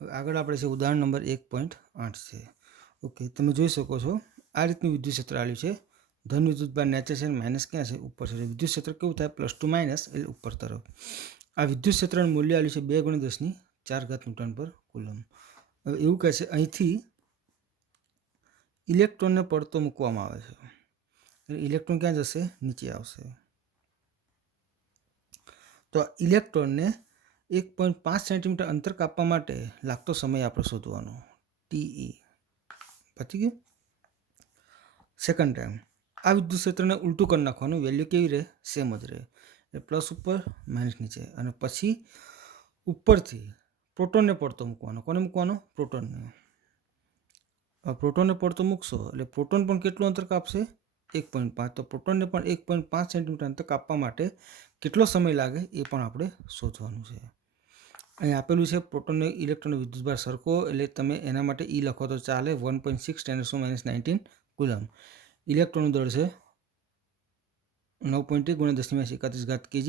આગળ આપણે છે ઉદાહરણ નંબર 1.8 છે. ઓકે, તમે જોઈ શકો છો આ રીતનું વિદ્યુત ક્ષેત્ર આવ્યું છે. ધન વિદ્યુત ભાર નીચે છે, માઇનસ ક્યાં છે? ઉપર છે. વિદ્યુત ક્ષેત્ર કેવું થાય? +2 માઇનસ એટલે ઉપર તરફ. આ વિદ્યુત ક્ષેત્રનું મૂલ્ય આવ્યું છે 2 × 10⁴ ન્યૂટન પર કુલમ. હવે એવું કહે છે અહીંથી ઇલેક્ટ્રોનને પડતો મૂકવામાં આવે છે. ઇલેક્ટ્રોન ક્યાં જશે? નીચે આવશે. તો ઇલેક્ટ્રોનને 1.5 સેન્ટીમીટર અંતર કાપવા માટે લાગતો સમય આપણે શોધવાનો, TE. પછી ગયું. સેકન્ડ ટાઈમ આ વિદ્યુત ક્ષેત્રને ઉલટું કરી નાખવાનું, વેલ્યુ કેવી રહે? સેમ જ રહે. એટલે પ્લસ ઉપર માઇનસ નીચે. અને પછી ઉપરથી પ્રોટોનને પડતો મૂકવાનો. કોને મૂકવાનો? પ્રોટોનને. પ્રોટોનને પડતો મૂકશો એટલે પ્રોટોન પણ કેટલું અંતર કાપશે? 1.5. તો પ્રોટોનને પણ 1.5 સેન્ટીમીટર અંતર કાપવા માટે કેટલો સમય લાગે એ પણ આપણે શોધવાનું છે. અહીં આપેલું છે પ્રોટોનને ઇલેક્ટ્રોનનો વિદ્યુતભાર સરખો, એટલે તમે એના માટે E લખો તો ચાલે. 1.6 × 10⁻⁹ કુલમ. ઇલેક્ટ્રોનનું દળ છે 9.1 × 10⁻31 kg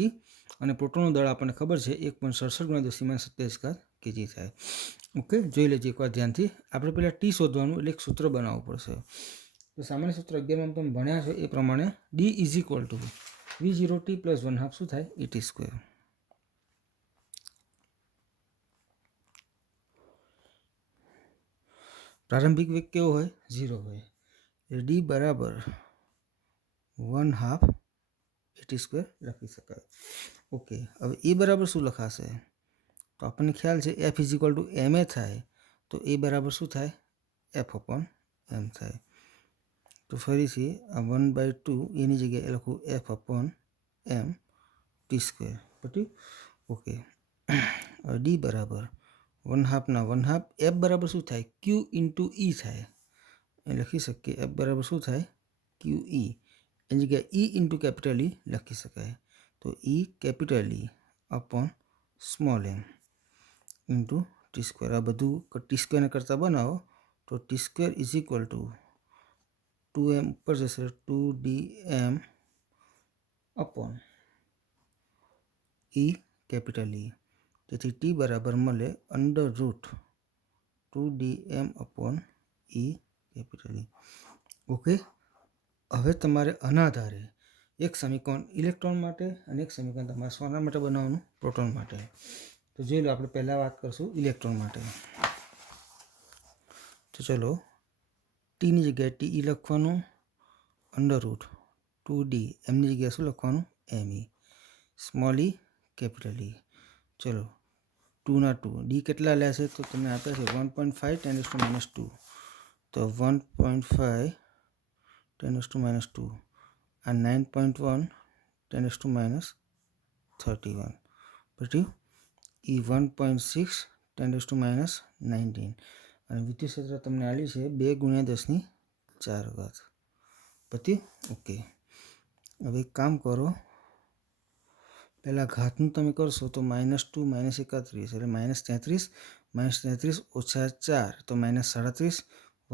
અને પ્રોટોનનું દળ આપણને ખબર છે 1.67 × 10⁻27 kg થાય. ઓકે, જોઈ લેજો એકવાર ધ્યાનથી. આપણે પહેલાં ટી શોધવાનું એટલે એક સૂત્ર બનાવવું પડશે. તો સામાન્ય સૂત્ર 11માં તમે ભણ્યા છો એ પ્રમાણે D = V0T + 1/2 શું થાય? ET². પ્રારંભિક વેગ કેવો હોય? 0 હોય. D બરાબર 1/2 ET² લખી શકાય. ઓકે, હવે એ બરાબર શું લખાશે? તો આપણને ખ્યાલ છે F = ma થાય. તો એ બરાબર શું થાય? F/m થાય. તો ફરીથી આ 1/2 એની જગ્યાએ લખું F/m T². પટ્યું? ઓકે, હવે D બરાબર 1/2 ના 1/2. F બરાબર શું થાય? Q × E થાય. એ લખી શકીએ F બરાબર શું થાય? QE. એની જગ્યાએ E × E લખી શકાય. તો E/E/m T². આ બધું T² ને કરતાં બનાવો તો T² = 2m ઉપર જશે 2dm /E. તેથી T બરાબર મળે √2dm /E. ઓકે, હવે તમારે આના આધારે એક સમીકરણ ઇલેક્ટ્રોન માટે અને એક સમીકરણ તમારે સોના માટે બનાવવાનું, પ્રોટોન માટે. તો જોઈ લો, આપણે પહેલાં વાત કરશું ઇલેક્ટ્રોન માટે. તો ચલો, ટીની જગ્યાએ TE લખવાનું, √2D એમની જગ્યાએ શું લખવાનું? ME. Small e capital E. ચલો, 2 ના 2. D કેટલા લે છે? તો તમને આપ્યા છે 1.5 × 10⁻². તો 1.5 × 10⁻². આ 9.1 × 10⁻31. પછી E 1.6 × 10⁻19. અને વિદ્યુત ક્ષેત્ર તમને આવ્યું છે 2 × 10⁴. પછી ઓકે, હવે એક કામ કરો, પહેલાં ઘાતનું તમે કરશો તો -2 - 31 એટલે -33. -33 - 4 તો -37 +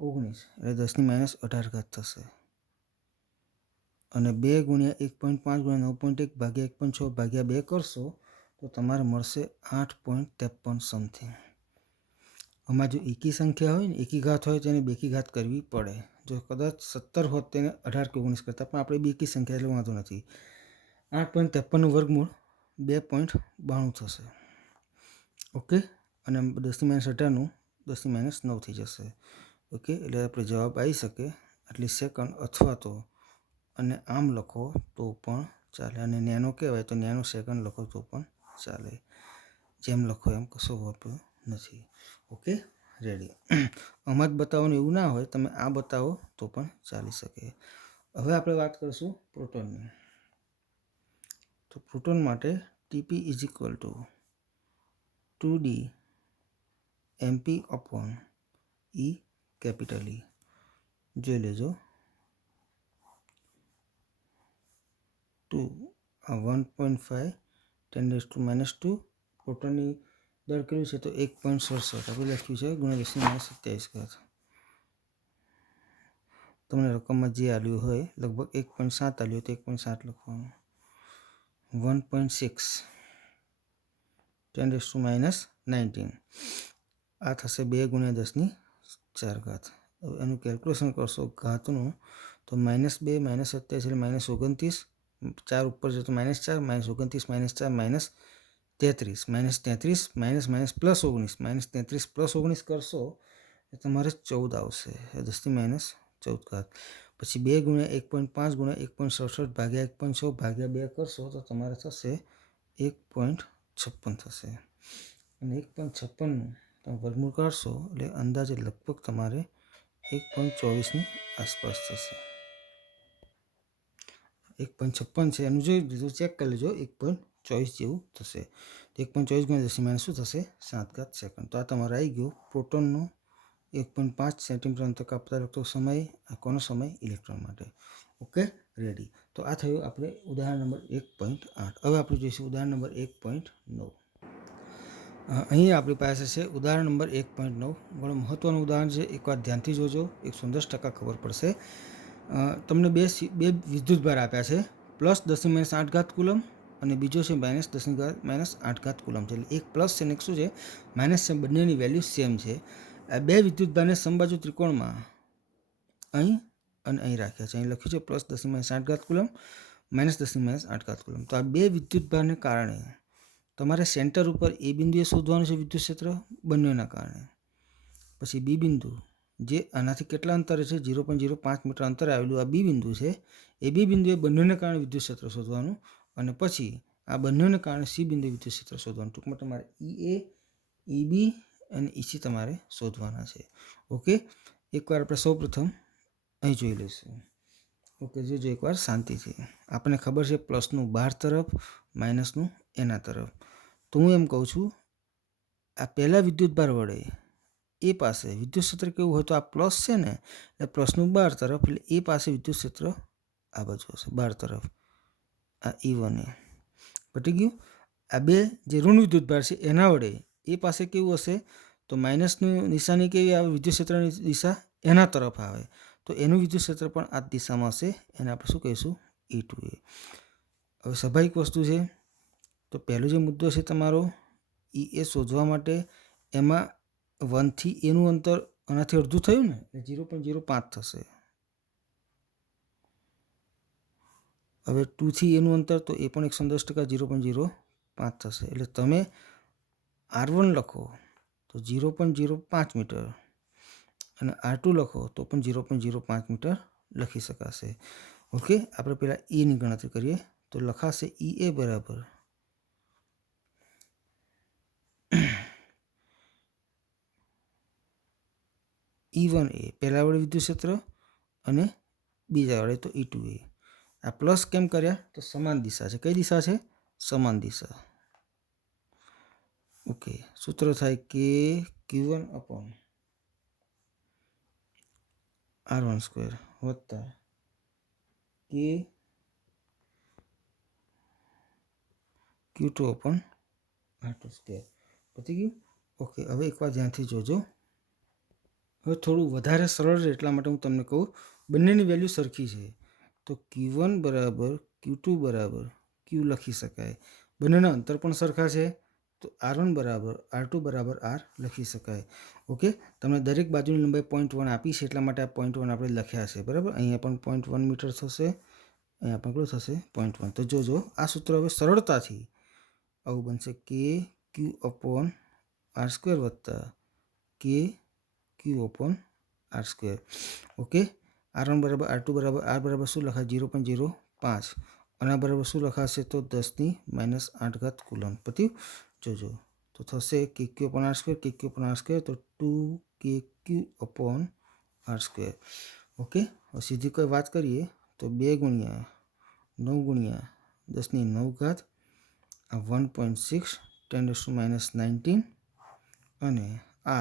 19 એટલે 10⁻18 થશે. અને 2 × 1.5 × 9.1 / 1.6 / 2 કરશો તો તમારે મળશે 8.53 સમથિંગ. આમાં જો એકી સંખ્યા હોય ને, એકી ઘાત હોય તો એને બેકી ઘાત કરવી પડે. જો કદાચ 17 હોત તેને 18 કે 19 કરતાં, પણ આપણે બેકી સંખ્યા એટલે વાંધો નથી. 8.53નું વર્ગમૂળ 2.92 થશે. ઓકે, અને 10⁻18નું 10⁻9 થઈ જશે. ઓકે, એટલે આપણે જવાબ આવી શકે આટલી સેકન્ડ, અથવા તો અને આમ લખો તો પણ ચાલે. અને નેનો કહેવાય તો નેનો સેકન્ડ લખો તો પણ ચાલે. જેમ લખો એમ કશો વાંધો નથી. Okay, ready. આમાં જ બતાવવાનું એવું ના હોય, તમે આ બતાવો તો પણ ચાલી શકે. હવે આપણે વાત કરીશું પ્રોટોનની. તો પ્રોટોન માટે TP = 2D MP/E capital E. જોઈ લેજો. 2 આ 1.5 × 10⁻². પ્રોટોનની દળ કેટલું છે? તો 1.67 આપણે લખ્યું છે × 10⁻27. તમને રકમમાં જે આલ્યું હોય, લગભગ 1.7 આલ્યું તો 1.7 લખવાનું. 1.6 10⁻19 આ થશે 2 × 10⁻4 હવે એનું કેલ્ક્યુલેશન કરશો ઘાતનું તો -2 - 27 એટલે -29 4 ઉપર છે તો -4 -29 -4 -33 -33 +19 -19 કરશો એ તમારે 14 આવશે 10⁻14 પછી 2 × 1.5 × 1.67 ભાગ્યા 1.6 ભાગ્યા 2 કરશો તો તમારે થશે 1.56 થશે અને 1.56નું તમે વર્ગમૂળ કાઢશો એટલે અંદાજે લગભગ તમારે 1.24ની આસપાસ થશે 1.56 છે એનું જોઈ લીધું ચેક કરી લેજો 1.24 જેવું થશે 1.24 × 10⁻, શું થશે 7 સેકન્ડ. તો આ તમારે આવી ગયો પ્રોટોનનો 1.5 સેન્ટીમીટર અંતર કાપતા લગતો સમય. આ કોનો સમય? ઇલેક્ટ્રોન માટે. Okay, ready. તો આ થયું આપણે ઉદાહરણ નંબર 1.8. હવે આપણે જોઈશું ઉદાહરણ નંબર 1.9. અહીં આપણી પાસે છે ઉદાહરણ નંબર 1.9. ઘણું મહત્વનું ઉદાહરણ છે. એકવાર ધ્યાનથી જોજો, 110% ખબર પડશે. તમને બે વિદ્યુતભાર આપ્યા છે, +10⁻8 કુલમ અને બીજો છે -10⁻8 કુલમ છે. એટલે એક પ્લસ છે અને એક શું છે? માઇનસ છે. બંનેની વેલ્યુ સેમ છે. આ બે વિદ્યુતભારને સમબાજુ ત્રિકોણમાં અહીં અને અહીં રાખ્યા છે. અહીં લખ્યું છે +10⁻8 કુલમ, -10⁻8 કુલમ. તો આ બે વિદ્યુતભારને કારણે તમારે સેન્ટર ઉપર એ બિંદુએ શોધવાનું છે વિદ્યુત ક્ષેત્ર બંનેના કારણે. પછી બી બિંદુ જે આનાથી કેટલા અંતરે છે? 0.05 મીટર અંતરે આવેલું આ બી બિંદુ છે. એ બી બિંદુએ બંનેને કારણે વિદ્યુત ક્ષેત્ર શોધવાનું અને પછી આ બંનેને કારણે સી બિંદુ વિદ્યુત ક્ષેત્ર શોધવાનું. ટૂંકમાં તમારે ઈ એ, ઈ બી અને ઈસી તમારે શોધવાના છે. ઓકે, એકવાર આપણે સૌપ્રથમ અહીં જોઈ લઈશું. ઓકે, જોજો એકવાર શાંતિથી. આપણને ખબર છે પ્લસનું બહાર તરફ, માઇનસનું એના તરફ. તો હું એમ કહું છું આ પહેલા વિદ્યુતભાર વડે એ પાસે વિદ્યુત ક્ષેત્ર કેવું હોય તો આ પ્લસ છે ને એટલે પ્લસનું બહાર તરફ, એટલે એ પાસે વિદ્યુત ક્ષેત્ર આ બાજુ હશે બહાર તરફ, આ E1 એ પટી ગયું. આ બે જે ઋણ વિદ્યુતભાર છે એના વડે એ પાસે કેવું હશે તો માઇનસની નિશાની કેવી આવે? વિદ્યુત ક્ષેત્રની દિશા એના તરફ આવે, તો એનું વિદ્યુત ક્ષેત્ર પણ આ દિશામાં હશે. એને આપણે શું કહીશું? E2A. હવે સ્વાભાવિક વસ્તુ છે. તો પહેલો જે મુદ્દો છે તમારો એ શોધવા માટે, એમાં 1 થી એનું અંતર આનાથી અડધું થયું ને એટલે 0.05 થશે. હવે 2 થી એનું અંતર તો એ પણ 110% 0.05 થશે. એટલે તમે R1 લખો તો 0.05 મીટર અને R2 લખો તો પણ 0.05 મીટર લખી શકાશે. ઓકે, આપણે પહેલાં એની ગણતરી કરીએ તો લખાશે EA બરાબર E1A પહેલા વડે વિદ્યુત ક્ષેત્ર અને બીજા વડે તો E2A. આ પ્લસ કેમ કર્યા તો સમાન દિશા છે. કઈ દિશા છે? સમાન દિશા. ઓકે, સૂત્ર થાય કે Q1/R12 વત્તા કે Q2/R22. પતી ગયું? ઓકે, હવે એકવાર ધ્યાનથી જોજો. હવે થોડું વધારે સરળ છે એટલા માટે હું તમને કહું, બંનેની વેલ્યુ સરખી છે તો Q1 બરાબર Q2 બરાબર Q લખી શકાય. બંનેના અંતર પણ સરખા છે તો R1 બરાબર R2 બરાબર R લખી શકાય. ઓકે, તમને દરેક બાજુની લંબાઈ 0.1 આપી છે એટલા માટે આ 0.1 આપણે લખ્યા છે. બરાબર, અહીંયા પણ 0.1 મીટર થશે, અહીંયા પણ કેટલું થશે? 0.1. તો જોજો આ સૂત્ર હવે સરળતાથી આવું બનશે કે Q/R² વત્તા કે Q/R². ઓકે, R1 બરાબર R2 બરાબર R બરાબર શું લખાય? 0.05 અને આ બરાબર શું લખાશે તો 10⁻8 કુલમ. પત્યું? જોજો તો થશે KQ/R², KQ/R², તો 2KQ/R². ઓકે, સીધી કોઈ વાત કરીએ તો 2 × 9 × 10⁹ આ 1.6 10⁻19 અને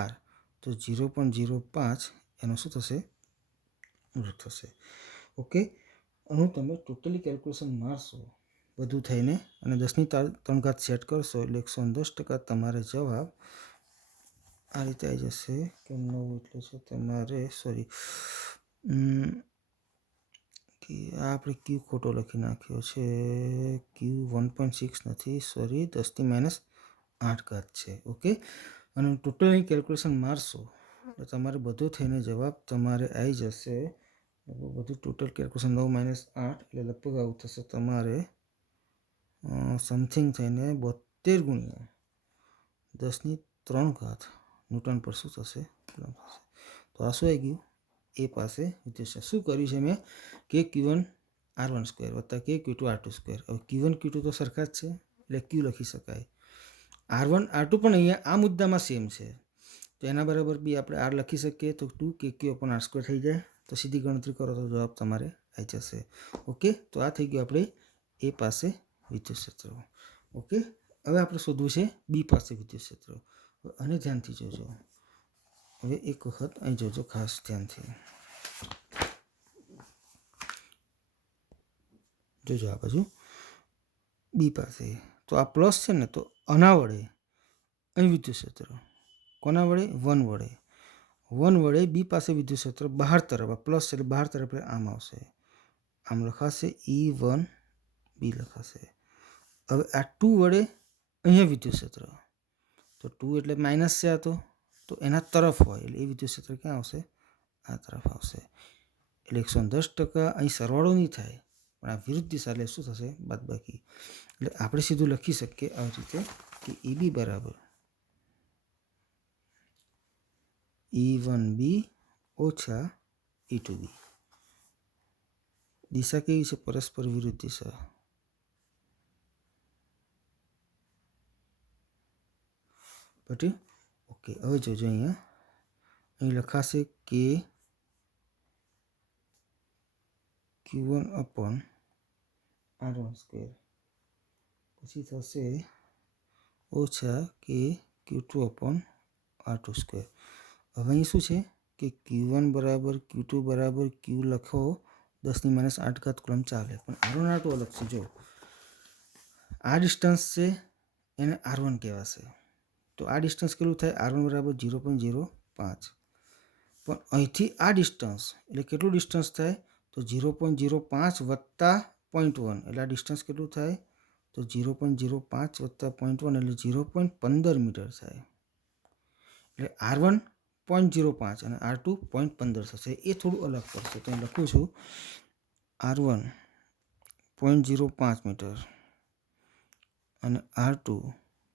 R તો 0.05 એનું શું થશે? મૃત થશે. ઓકે, આનું તમે ટોટલી કેલ્ક્યુલેશન મારશો બધું થઈને અને 10⁻³ સેટ કરશો એટલે 110% તમારે જવાબ આ રીતે આવી જશે કે 9 એટલે છે તમારે કે આ આપણે Q ખોટો લખી નાખ્યો છે. Q 1.6 નથી, સોરી, 10⁻ 8 છે. ઓકે, અને ટોટલની કેલ્ક્યુલેશન મારશો તો તમારે બધું થઈને જવાબ તમારે આવી જશે લગભગ બધું ટોટલ કેલ્ક્યુલેશન 9 - 8 એટલે લગભગ આવું થશે તમારે સમથિંગ થઈને 72 × 10³ ન્યૂટન પર શું થશે તો આ શું આવી ગયું એ પાસે વિદ્યુત શું કર્યું છે મેં કે Q1 R12 વત્તા કે Q2 R22. હવે Q1 Q2 તો સરખા જ છે એટલે Q લખી શકાય. R1 R2 પણ અહીંયા આ મુદ્દામાં સેમ છે તો એના બરાબર બી આપણે R લખી શકીએ તો 2kq/r² થઈ જાય તો સીધી ગણતરી કરો તો જવાબ તમારે આવી જશે. ઓકે, તો આ થઈ ગયું આપણે એ પાસે વિદ્યુત ક્ષેત્ર. ઓકે, હવે આપણે શોધવું છે બી પાસે વિદ્યુત ક્ષેત્ર. અને ધ્યાનથી જોજો, હવે એક વખત અહીં જોજો ખાસ ધ્યાનથી જોજો આ બાજુ બી પાસે તો આ પ્લસ છે ને તો આના વડે અહીં વિદ્યુત ક્ષેત્ર કોના વડે 1 વડે બી પાસે વિદ્યુત ક્ષેત્ર બહાર તરફ પ્લસ એટલે બહાર તરફ આમ આવશે આમ લખાશે E1 બી લખાશે. હવે આ 2 વડે અહીંયા વિદ્યુત ક્ષેત્ર તો 2 એટલે માઇનસ છે આ તો એના તરફ હોય એટલે એ વિદ્યુત ક્ષેત્ર ક્યાં આવશે આ તરફ આવશે એટલે 110% અહીં સરવાળો નહીં થાય પણ આ વિરુદ્ધ દિશા એટલે શું થશે બાદબાકી. એટલે આપણે સીધું લખી શકીએ આવી રીતે કે EB બરાબર E1B ઓછા E2B. દિશા કેવી છે પરસ્પર વિરુદ્ધ દિશા. પછી ઓકે, હવે જોજો અહીંયા અહીં લખાશે કે Q1/R12 પછી થશે ઓછા કે Q2/R22. હવે અહીં શું છે કે Q1 બરાબર Q2 બરાબર Q લખો 10⁻8 કુલમ ચાલે પણ R1 R2 અલગ છે. જો આ ડિસ્ટન્સ છે એને R1 કહેવાશે તો આ ડિસ્ટન્સ કેટલું થાય R1 બરાબર 0.05 પણ અહીંથી આ ડિસ્ટન્સ એટલે કેટલું ડિસ્ટન્સ થાય તો 0.05 વત્તા 0.1 એટલે આ ડિસ્ટન્સ કેટલું થાય તો 0.05 વત્તા 0.1 એટલે 0.15 મીટર થાય. એટલે R1 0.05 અને R2 0.15 થશે. એ થોડું અલગ પડશે તો અહીં લખું છું R1 0.05 મીટર અને R2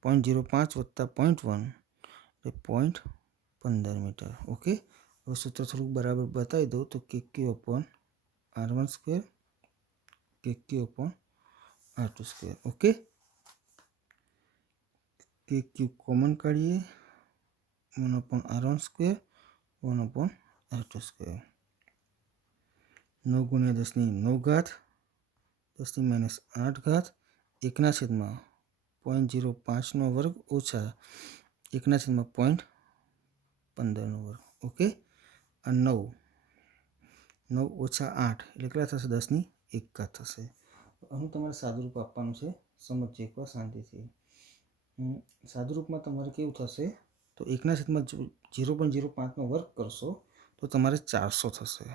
0.05 વત્તા 0.1 એટલે 0.15 મીટર. ઓકે, હવે સૂત્ર થોડુંક બરાબર બતાવી દઉં તો KQ/R12 KQ/R22. Okay, KQ common કાઢીએ 1/R12 1/R22. 9 × 10⁻9 10⁻8 1/0.05² ઓછા 1/0.15². ઓકે, આ 9 ઓછા 8 એટલે કેટલા થશે 10⁻1 થશે. આનું તમારે સાદુરૂપ આપવાનું છે, સમજજો એકવાર શાંતિથી. સાદુરૂપમાં તમારે કેવું થશે તો 1/0.05 કરશો તો તમારે 400 થશે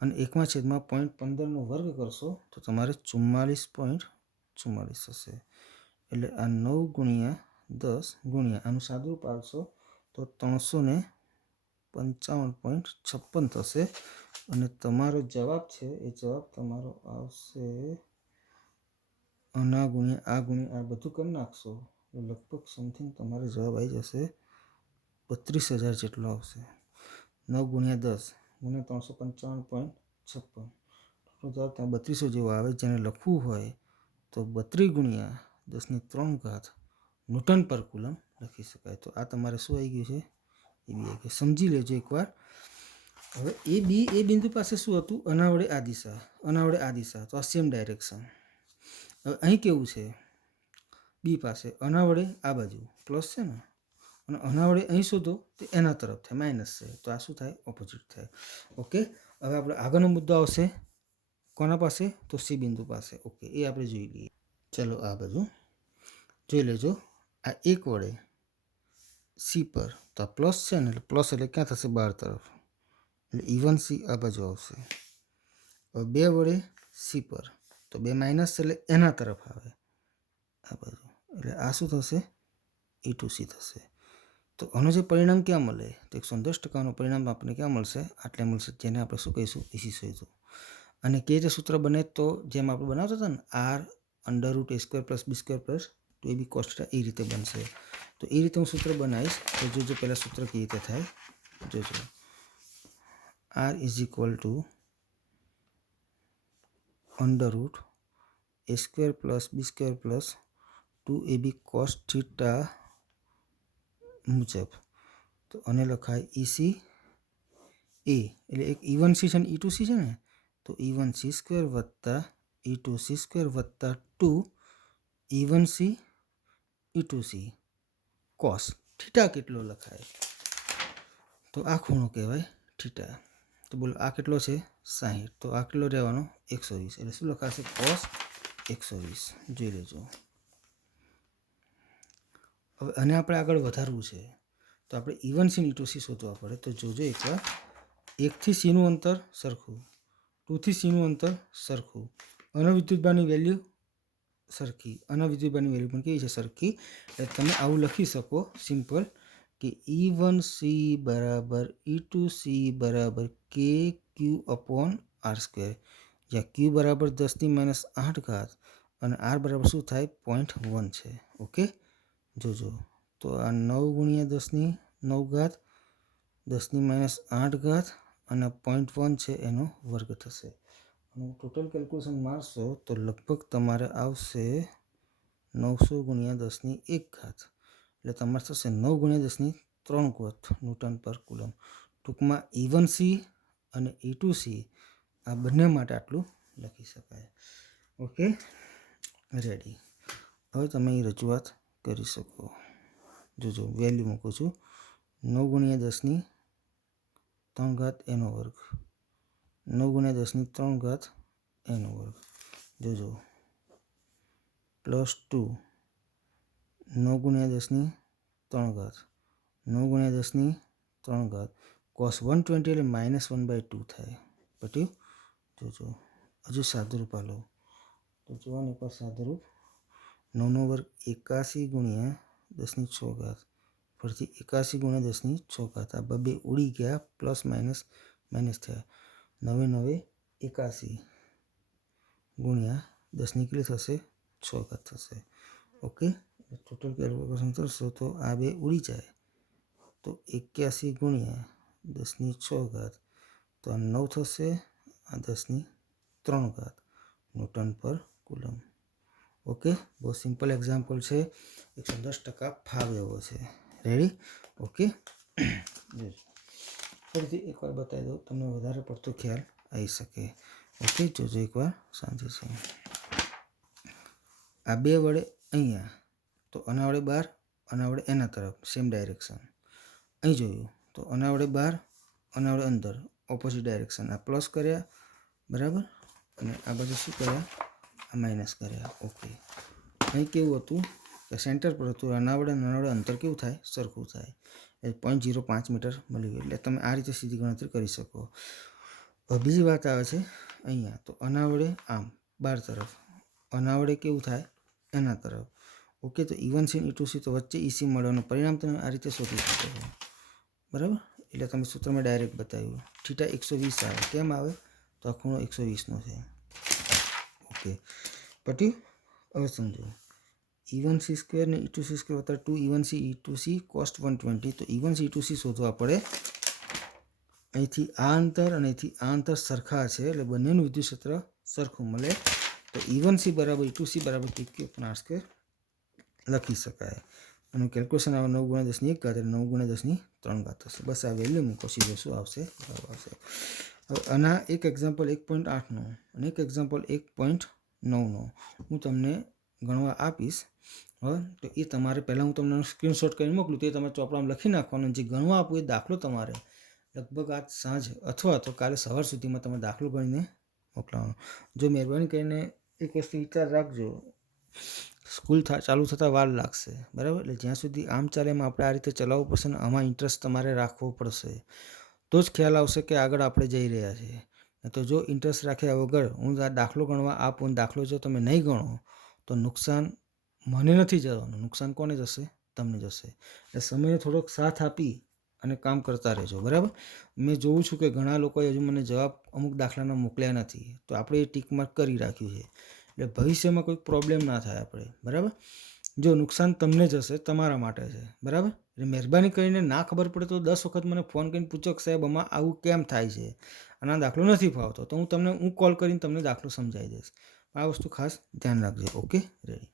અને 1/0.15 કરશો તો તમારે 44.44 થશે. એટલે આ 9 × 10 આનું સાદુરૂપ આવશો તો 355.56 થશે અને તમારો જવાબ છે એ જવાબ તમારો આવશે આના ગુણ્યા આ બધું કરી નાખશો તો લગભગ સમથિંગ તમારો જવાબ આવી જશે 32,000 જેટલો આવશે. 9 × 10 355.56 જવાબ ત્યાં 3200 જેવો આવે. જેને લખવું હોય તો 32 × 10⁻³ ન્યૂટન પર કુલમ લખી શકાય. તો આ તમારે શું આવી ગયું છે એ બી આવી ગયું. સમજી લેજો એકવાર. હવે એ બિંદુ પાસે શું હતું આના વડે આ દિશા આના વડે આ દિશા તો આ સેમ ડાયરેક્શન. હવે અહીં કેવું છે બી પાસે આના વડે આ બાજુ પ્લસ છે ને અને આના વડે અહીં શોધો તો એના તરફ થાય માઇનસ છે તો આ શું થાય ઓપોઝિટ થાય. ઓકે, હવે આપણે આગળનો મુદ્દો આવશે કોના પાસે તો સી બિંદુ પાસે. ઓકે, એ આપણે જોઈ લઈએ. ચલો આ બાજુ જોઈ લેજો. આ 1 વડે સી પર તો આ પ્લસ છે ને એટલે પ્લસ એટલે ક્યાં થશે બહાર તરફ એટલે E1C આ બાજુ આવશે. હવે 2 વડે સી પર તો 2 માઇનસ એટલે એના તરફ આવે આ બાજુ એટલે આ શું થશે E2C થશે. તો આનું જે પરિણામ ક્યાં મળે તો 110%નું પરિણામ આપણને ક્યાં મળશે? આટલે મળશે, જેને આપણે શું કહીશું? EC શોધ્યું. અને કે જે સૂત્ર બને તો જેમ આપણે બનાવતા હતા ને R√A² + B² + 2AB cos θ એ રીતે બનશે. તો એ રીતે હું સૂત્ર બનાવીશ. તો જોજો પહેલાં સૂત્ર કેવી રીતે થાય જોજો. R = √A² + B² + 2AB cos θ મુજબ. તો આને લખાય EC A એટલે એક E1C છે ને E2C છે ને, તો E1C² + E2C² + 2 E1C E2C cos θ કેટલો લખાય? તો આ ખૂણો કહેવાય થીટા. તો બોલો આ કેટલો છે? 60. તો આ કેટલો રહેવાનો? 120. એટલે શું લખાશે? cos 120. જોઈ લેજો. હવે આને આપણે આગળ વધારવું છે તો આપણે E1C અને E2C શોધવા પડે. તો જોજો એકવાર, 1 થી C નું અંતર સરખું, 2 થી C નું અંતર સરખું, અને વિદ્યુતભારની વેલ્યુ સરખી, અને વિદ્યુતભારની વેલ્યુ પણ કેવી છે? સરખી. એટલે તમે આવું લખી શકો સિમ્પલ કે E1C = E2C = KQ/R², જ્યાં Q = 10⁻8 અને R બરાબર શું થાય? 0.1 છે. ઓકે, જોજો. તો આ 9 × 10⁹ 10⁻8 અને 0.1 છે એનો વર્ગ થશે. અને ટોટલ કેલ્ક્યુલેશન મારશો તો લગભગ તમારે આવશે 900 × 10⁻1. એટલે તમારે થશે 9 × 10⁻³ Nm/કુલમ. ટૂંકમાં E1C અને E2C આ બંને માટે આટલું લખી શકાય. Okay, ready. હવે તમે એ રજૂઆત કરી શકો. જોજો વેલ્યુ મૂકું છું. 9 × 10⁻³ એનો વર્ગ, 9 × 10⁻³ એનો વર્ગ. જોજો +2 9 × 10⁻³ 9 × 10⁻³ cos 120 એટલે -1/2 થાય. પટ્યું? જોજો હજુ સાદુરૂપ આલો તો જોવાનું એકવાર સાદુરૂપ. 9 નો વર્ગ 81 × 10⁶, ફરીથી 81 × 10⁶. આ બબે ઉડી ગયા, પ્લસ માઇનસ માઇનસ થયા. 9 × 9 = 81 ગુણ્યા 10 કેટલી થશે? 6 થશે. ઓકે, ટોટલ કેલ્ક્યુલેશન કરશો તો આ બે ઉડી જાય. તો 81 ગુણ્યા 10⁶, તો આ 9 થશે, આ 10⁻³ Nm/કુલમ. ઓકે, બહુ સિમ્પલ એક્ઝામ્પલ છે, 110% ફાવે એવો છે. રેડી? ઓકે, ફરીથી એકવાર બતાવી દઉં, તમને વધારે પડતો ખ્યાલ આવી શકે. ઓકે, જોજો એકવાર શાંતિ છે. આ બે વડે અહીંયા, તો આના વડે 12, આના વડે એના તરફ સેમ ડાયરેક્શન. અહીં જોયું તો આના વડે 12, આના વડે અંદર ઓપોઝિટ ડાયરેક્શન. આ પ્લસ કર્યા, બરાબર, અને આ બાજુ શું કર્યા? આ માઇનસ કર્યા. ઓકે, અહીં કેવું હતું કે સેન્ટર પર હતું, આના વડે અંતર કેવું થાય? સરખું થાય. એ 0.05 મીટર મળી ગયું. એટલે તમે આ રીતે સીધી ગણતરી કરી શકો. હવે બીજી વાત આવે છે અહીંયા, તો આના વડે આમ 12 તરફ, આના વડે કેવું થાય? એના તરફ. ઓકે, તો E1C અને E2C તો વચ્ચે EC મળવાનું પરિણામ તમે આ રીતે શોધી શકો છો. બરાબર, એટલે તમે સૂત્રમાં ડાયરેક્ટ બતાવ્યું. θ 120 આવે. કેમ આવે? તો આ ખૂણો 120નો છે. ઓકે, પટ્યું? હવે સમજો. E1C² ને E2C² + 2 E1C E2C cos 120. તો E1C E2C શોધવા પડે. અહીંથી આ અંતર અને અહીંથી આ અંતર સરખા છે, એટલે બંનેનું વિદ્યુત ક્ષેત્ર સરખું મળે. તો E1C = E2C = KQ/R² લખી શકાય. એનું કેલ્ક્યુલેશન આવે 9 × 10⁻1 એટલે 9 × 10⁻³ થશે. બસ આ વેલ્યુ મૂકો, સીધો શું આવશે? જવાબ આવશે. હવે આના એક એક્ઝામ્પલ 1.8નો અને એક એક્ઝામ્પલ 1.9નો હું તમને ગણવા આપીશ. હવે તો એ તમારે પહેલાં હું તમને સ્ક્રીનશોટ કરીને મોકલું, તે તમે ચોપડામાં લખી નાખવાનું. જે ગણવા આપું એ દાખલો તમારે લગભગ આજ સાંજ અથવા તો કાલે સવાર સુધીમાં તમે દાખલો ગણીને મોકલાવાનો. જો મહેરબાની કરીને એક વસ્તુ વિચાર રાખજો, સ્કૂલ ચાલુ થતાં વાર લાગશે, બરાબર. એટલે જ્યાં સુધી આમ ચાલે એમ આપણે આ રીતે ચલાવવું પડશે, ને આમાં ઇન્ટરેસ્ટ તમારે રાખવો પડશે. તો જ ખ્યાલ આવશે કે આગળ આપણે જઈ રહ્યા છીએ. તો જો ઇન્ટરેસ્ટ રાખ્યા વગર હું આ દાખલો ગણવા આપું, દાખલો જો તમે નહીં ગણો તો નુકસાન મને નથી જવાનું, નુકસાન કોને જશે? તમને જશે. એટલે સમયને થોડોક સાથ આપી અને કામ કરતા રહેજો, બરાબર. મેં જોઉં છું કે ઘણા લોકોએ હજુ મને જવાબ અમુક દાખલાના મોકલ્યા નથી, તો આપણે એ ટીક માર્ક કરી રાખ્યું છે. એટલે ભવિષ્યમાં કોઈ પ્રોબ્લેમ ના થાય આપણે, બરાબર. જો નુકસાન તમને જ હશે, તમારા માટે છે, બરાબર. એટલે મહેરબાની કરીને ના ખબર પડે તો 10 વખત મને ફોન કરીને પૂછો કે સાહેબ આમાં આવું કેમ થાય છે અને આ દાખલો નથી ફાવતો, તો હું કોલ કરીને તમને દાખલો સમજાવી દઈશ. આ વસ્તુ ખાસ ધ્યાન રાખજો. Okay, ready.